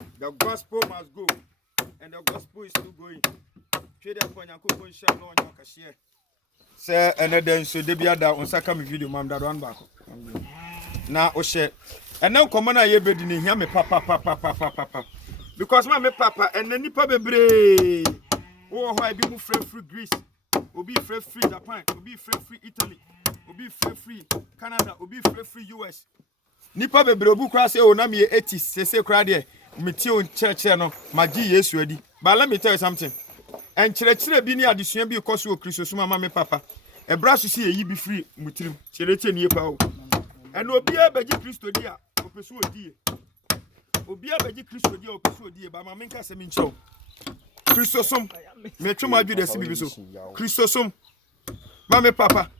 The gospel must go, and the gospel is still going. Trade upon your coupon shall know your cashier. Sir, and then so they be at that on Sakami video, ma'am, that one back. Now, oh shit. And now, come on, I be in here, me papa. Because my papa and then nipa bebre. Oh, I be move free Greece. Will be free Japan. Will be free Italy. Will be free Canada. Will be free US. Nipa bebre obu kra say o na me 80s say kra there. Me tie on church no magi Yesu adi. But let me tell you something. And chere bi ni adesua bi ko so Christosum ama me papa. E bra so see yi bi free mutirim. Chere ni pa o. And obi a beji Christo dia, opesu odi. Obi a beji Christo dia, opesu odi. Ba ma menka se mi ncho. Christosum. Me twem adwu de se bi so. Christosum. Ma me papa.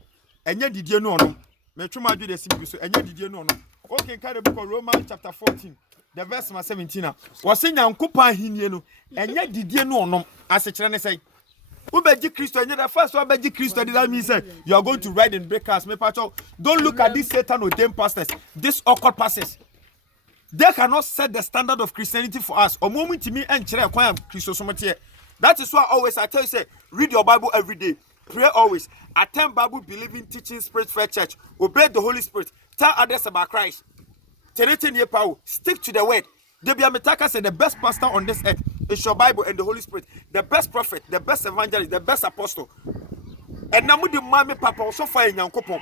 Enye didie no ono. Me twem adwu de se bi so. Enye didie no ono. Okay, in the book of Romans chapter 14, the verse 17. Was in Yankupa Hiniano, and yet did you know, as a Chinese say, who beji Christo, and the first one beji Christo, that means you are going to ride in breakers, me pacho. Don't look at this Satan or them pastors, this occult pastors. They cannot set the standard of Christianity for us. Or moment to me and Chile Christo Somatia. That is why always I tell you, say, read your Bible every day. Pray always. Attend Bible believing teaching spirit fair church. Obey the Holy Spirit. Tell others about Christ. Stick to the word. Debia Metaka said the best pastor on this earth is your Bible and the Holy Spirit. The best prophet, the best evangelist, the best apostle. And now the mommy papa also fire Yankopon.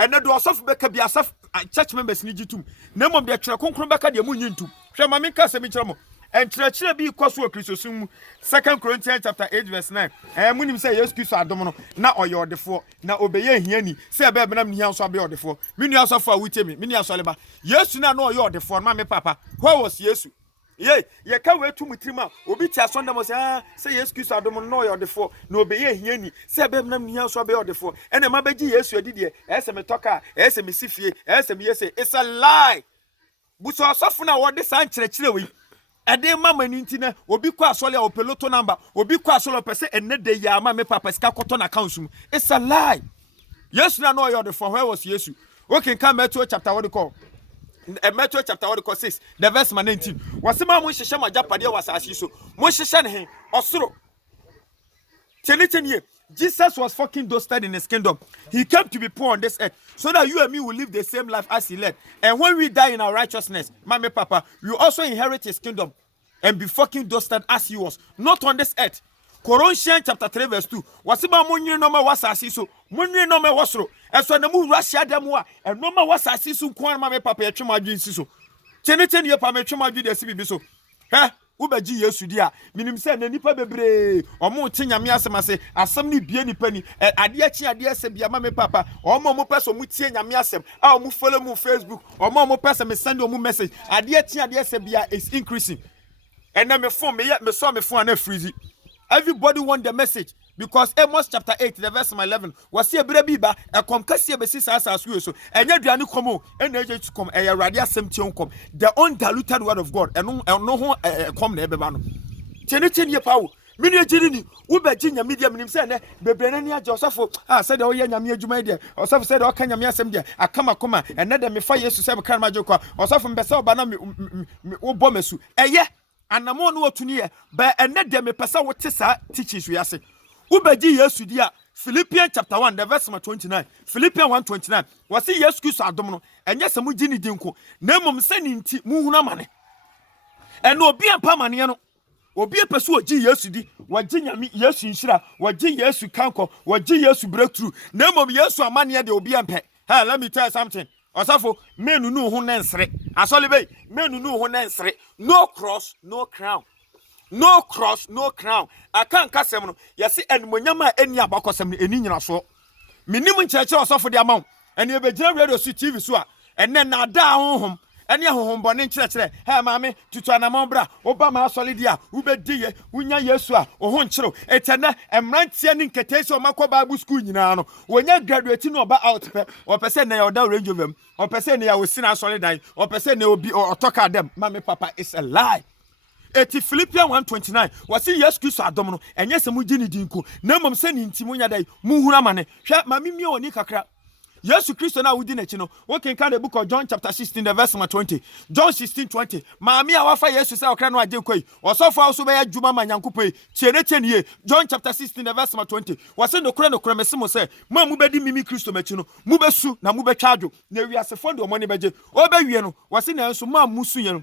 And then do also beka be asaf church members need you to. Name of the church beka the moon to. Shama Minka Semichamo. And church be Coswo Christosum, 2 Corinthians chapter 8, verse 9. And when him say, yes, Christ Adomono, now or you're the four, now obey Henny, say a baby, I'm here, so be on the four. Many also for with me, many also about. Yes, you know you're the four, mammy papa. What was yes? Yea, you can't wait to me, Trima, Obita Sonda was say, yes, Christ Adomono, no, you're the four, no be Henny, say a baby, I'm here, so be on the four. And the Mabaji, yes, you did, as a metoka, as a missifi, as a yes, it's a lie. But so often I want the sign church. Ade mama nintina obi kwa asole o peloto number obi kwa asole pese enne de ya ma me papa sika koto na accounts mu. It's a lie. Yes na no you the for where was Jesus? Okay, come Matthew chapter what they call Matthew chapter what they call 6 the verse 19. Wasema mo hihye ma japade was asiso mo hihye ne he osoro tenetenie. Jesus was fucking dusted in his kingdom. He came to be poor on this earth so that you and me will live the same life as he led. And when we die in our righteousness, Mama Papa, you also inherit his kingdom and be fucking dusted as he was. Not on this earth. Colossians chapter 3 verse 2. Wasiba munye no ma wasasi so. Munye no ma wasro. And so na mu Russia demwa. And no ma wasasi so kwa Mama Papa ya twema adwin so. Cheneten ye pa me twema adwin de sibi so. He Ubeji Yesu dia minim se na nipa bebre omo te nyame asem asem ni bie nipa ni ade achi ade asem bia ma me papa omo mo pese mo tie nyame asem a omo follow mo Facebook omo mo pese me send omo message ade achi ade asem bia is increasing and na me phone me saw me phone na freeze. Everybody want the message because Amos chapter 8 the verse 11 was see ebere biba e kom kase be sisa asasu so enya duane komo ena eje to kom e awade asem tion kom the undiluted word of God eno ho kom na ebeba no teneteni ye pawo mini ejiri ni wo beji nyame dia minim se ne bebre na ni age osofo se de wo ye nyame adwuma de osofo se de o ka nyame asem de akama koma ene de me fa Yesu se be kan ma jokwa osofo mbese oba na me wo bo mesu eye anamo no otuni ye ba ene de me pesa wo te sa teachings we ase Ubeji Yesu dia Philippians chapter 1 the verse 29. Philippians 1:29. Wasi Yesu Kristo adom no enye se mugi ni dinko na mom se ni nti muhunu amane. Eno obi ampa mane no obi epeso ogi Yesu di wagi nyame Yesu nshira wagi Yesu kanko wagi Yesu breakthrough na mom Yesu amane de obi ampe. Hey, let me tell you something. Osafo menu nu ho nensere asole be menu nu ho nensere no cross no crown. No cross, no crown. I can't cast them. Yes, and Munyama any abacosem any in so. Minimum church also for the amount. And you be radio TV so. And then now down home. And your home born church. Hey, mammy, to Tanamambra, Obama Solidia, Ube Dia, Unya Yesua, or Honcho, Etana, and Rantian Catation Mako Bible School, you know. When you're graduating about out, or percent they are down range of them, or percent they will sin solid, or percent they will be or talk at them. Mammy Papa is a lie. Eti Philippians 1:29 wasi Yesu Kristo adom no enye se mugi ni dinko na mom se ni ntimunya dai muhura mane hwa mami mi oni kakra Yesu Kristo na wudi na chi no we can the book of John chapter 16 the verse 20. John 16:20. Maami a wafa Yesu say okra no agye koi osofo aso be adwuma ma Nyankopon tiene John chapter 16 the verse 20. Wase no kura mesemo say ma mu bedi mimi Kristo machi no mu besu na mu betwa adwo na wiasefo de omone beje obewie no wase na enso ma musu ye no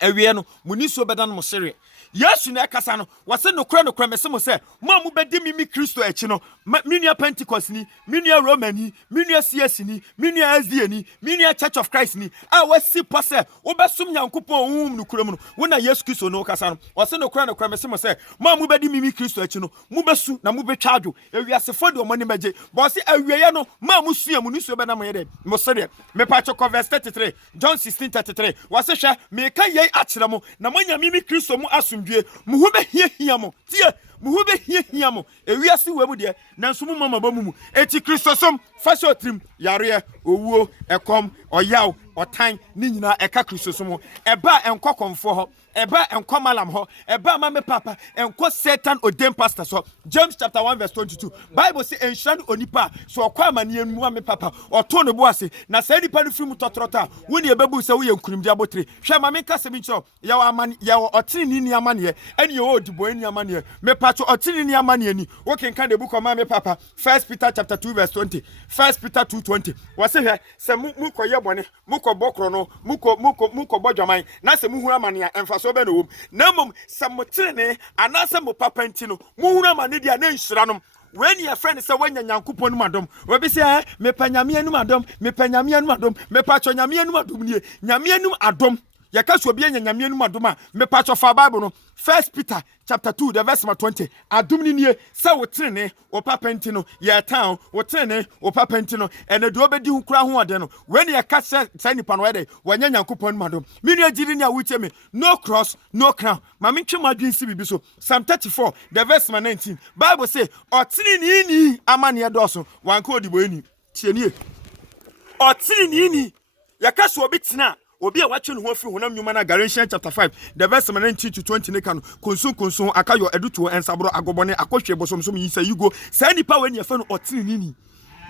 ewie no muniso beda no sere Yesu na kasa no wase no kura mesemo say ma mu bedi mimi Kristo echi no minua Pentecost ni minua Roman ni minua CS ni minua SD ni minua Church of Christ ni a wasi pose obesum Nyankopon no kura mu no wona Yesu Kristo no kasa no wase no kura mesemo say ma mu bedi mimi Kristo echi no mu besu na mu betwa adwo ewiasefo de omone meje bo se awieye no ma mu sua muniso beda mo ye de mo sere me pa cho verse 33 John 16:33 wase hwe me ka ye akyere mo na manya mimi Kristo mu asomdwe mu ho behia mo tie mu ho behia mo ewiase wemu de nanso mu mama bamu eti Kristo som fasho trim yare owuo ekom oyaw otan ni nyina eka Kristo som eba enkokomfo ho eba enkomalam ho eba ma me papa enko Satan odem pastor so James chapter 1 verse 22 Bible say enshan onipa so okwa amane mu me papa oto no boase na sa nipa no firim totrota woni ebebu se wo ye nkunimdi abotre hwe ma me kase mi cho ya wa amane ya otini ni amane eni yo odibo eni amane me pacho otini ni amane ni wo kenka de book of ma me papa 1 Peter chapter 2 verse 20 1 Peter 2:20 wase hwe se mu koye bone mu ko bokro no mu ko bodwaman na se mu hu amane emfa so be no wom na mom se mo trene anase mo papa ntino mu hu amane dia na nhira no when your friend say when Nyankopon madom we be say me panyame anu madom me panyame anu madom me pacho nyame anu madom nie nyame anu adom ya ka so obi nyame anu madom a me pacho fa Bible no 1 Peter chapter 2 the verse 20 adom ni nie say wo trene wo papa ntino ya town wo trene wo papa ntino ene do obedi hu kura ho ade no when you ka say nipa no we dey wanya Nyankopon madom me nu agiri ni a wuche me no cross no crown ma me ntwe madwen si bibi so Psalm 34 the verse 19 Bible say otini ni amane edoso wanka odibo eni tienie otini ni ya ka so obi tena obi a wache no ho afiri honam nyuma na Galatians chapter 5 the verse 19 to 20 ne kan konsun akayo eduto ensabro agobone akohwe bosomsom yi say yugo say nipa we ne afa no otini ni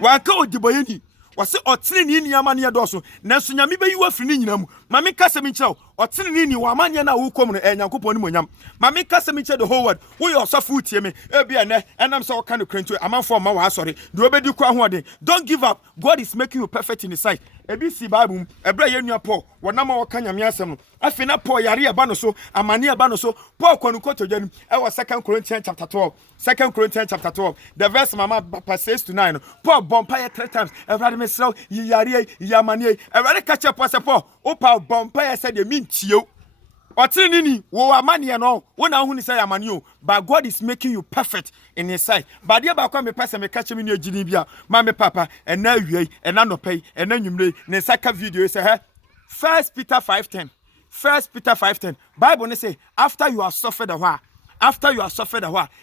wanka odibo eni wase otini ni amane edoso nanso nyame be yi afiri ni nyina mu ma me kase me kyerɛw otini ni wa amane na wo kom no Nyankopɔn ni monyam ma me kase me kyerɛ the whole world wo ye osafo tie me e bia ne enam so ka no krantu amanfo ma wa asɔre de obedi kwa ho ɔden don't give up. God is making you perfect in his sight. Ebi si Bible ebra ye nua Paul wonam a wɔka nyame asɛm no afi na Paul yare eba no so amane eba no so Paul kwanu kotodwanum e wɔ 2 Corinthians chapter 12 2 Corinthians chapter 12 the verse mama 6 to 9 Paul bompa 3 times everybody mesraw yare yamane everybody catch up was Paul o Paul bompa said the mean tio otini ni wo amane no wona hu ni say amane o but God is making you perfect in his sight but dia ba kwa me pese me catch me ni agini bia ma me papa ena awie ena nopai ena nwumre ne saka video say he 1 Peter 5:10 Bible ne say after you have suffered a while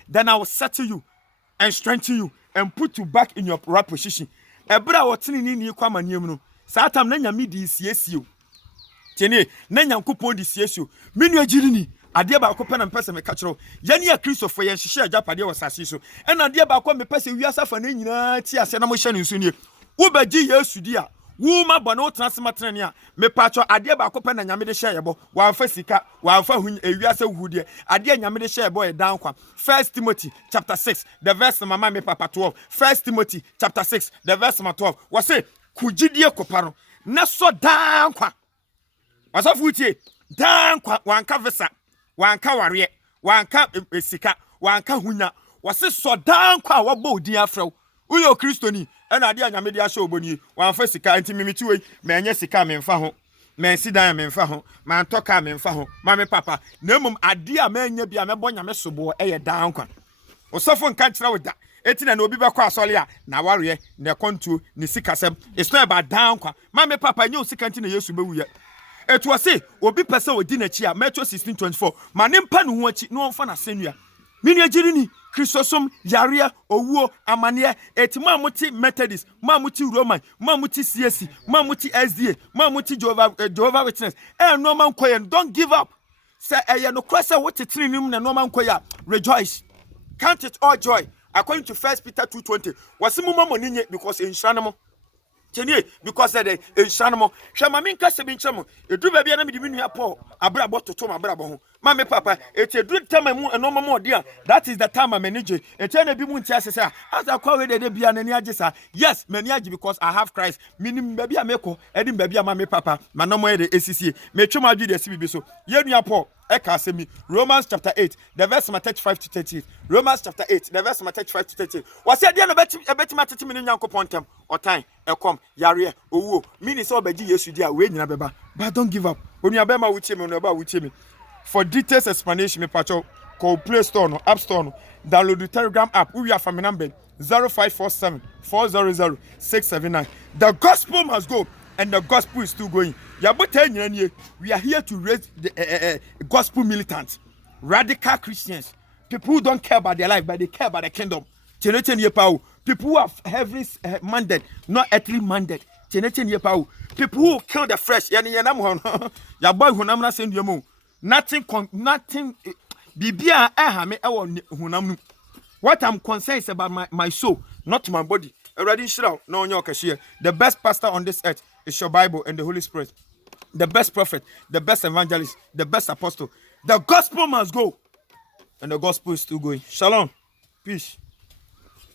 then I will settle you and strengthen you and put you back in your right position ebra otini ni kwa amane mu no satam na nyame di siesio tiene na Nyankopon di siesio menu agiri ni ade ba ko pena mpese me ka kyerɛw yane ya Kristofo ye hyehyɛ agapade wɔ sase so ɛna ade ba ko me pese wiasa fa na nyina ti ase na mo hyɛ ne nso nie wo bagi Yesu di a wo ma bɔ na wo tena se matrene a me pacho ade ba ko pena nyame de hyɛ yɛbɔ wa fa sika wa fa hu wiasa hu de ade nyame de hyɛ yɛbɔ yɛ dan kwa 1 Timothy chapter 6 the verse mama me papa 12 1 Timothy chapter 6 the verse 12 wo se kugidie koparo na so dan kwa wasafu tie dan kwa wanka visa wanka ware wanka sika wanka hunya wase so dan kwa wabɔ odin afrɛw uyo Kristoni ɛna ade anyame de ahyɛ oboni wanfa sika enti mimiti wei menye sika memfa ho mensi dan memfa ho man toka memfa ho ma me papa na mmom ade a menya bia mebɔ nyame sobo ɛyɛ dan kwa osofo nka kyerɛ wo da etina na obi bɛkɔ asɔle a na ware na kontuo ni sikasɛm it's not about dan kwa ma me papa nye sika nti na Yesu bewuye etu ase obi pese odi na chi a Matthew 16:24 ma ne mpa no ho achi no onfa na senua mini agiri ni Kristosom yarea owuo amane etima amuti Methodist ma amuti Roman ma amuti CSC ma amuti SDA ma amuti Jehovah Witness no man koye don't give up say no cross what tirinim na no man koye rejoice count it all joy according to 1 Peter 2:20 wasimu mamo ninye because inhranemo Chenie, because the Shanamo, Shamamin Cassabinchamo, a do baby and the Paul, Abrabo to Tom Abrabo. Mammy Papa, it's a good time and no more, dear. That is the time I manage it. A ten bimun chassis, as I call it, they be an Eniagisa. Yes, Meniaji, because I have Christ, meaning baby Ameko, Edim baby Mammy Papa, Manamo the ACC, Mechuma do the CB so. Yenia Paul. Ekasemi, Romans chapter 8, the verse 35 to 38. Romans chapter 8, the verse 35 to 38. Was it the end of a bet my 30 minutes pontem or time? Come, Yare, oh, meaning so beji yesu dia we nyina beba. But don't give up. When you abema with him, about with him. For details explanation, me pacho call Play Store no App Store no. Download the Telegram app. We are from my number 0547 400 679. The gospel must go. And the gospel is still going. We are here to raise the gospel militants, radical Christians, people who don't care about their life, but they care about the kingdom. People who are heavenly minded, not earthly minded. People who kill the flesh. Nothing. What I'm concerned is about my soul, not my body. The best pastor on this earth is your Bible and the Holy Spirit. The best prophet, the best evangelist, the best apostle. The gospel must go. And the gospel is still going. Shalom. Peace.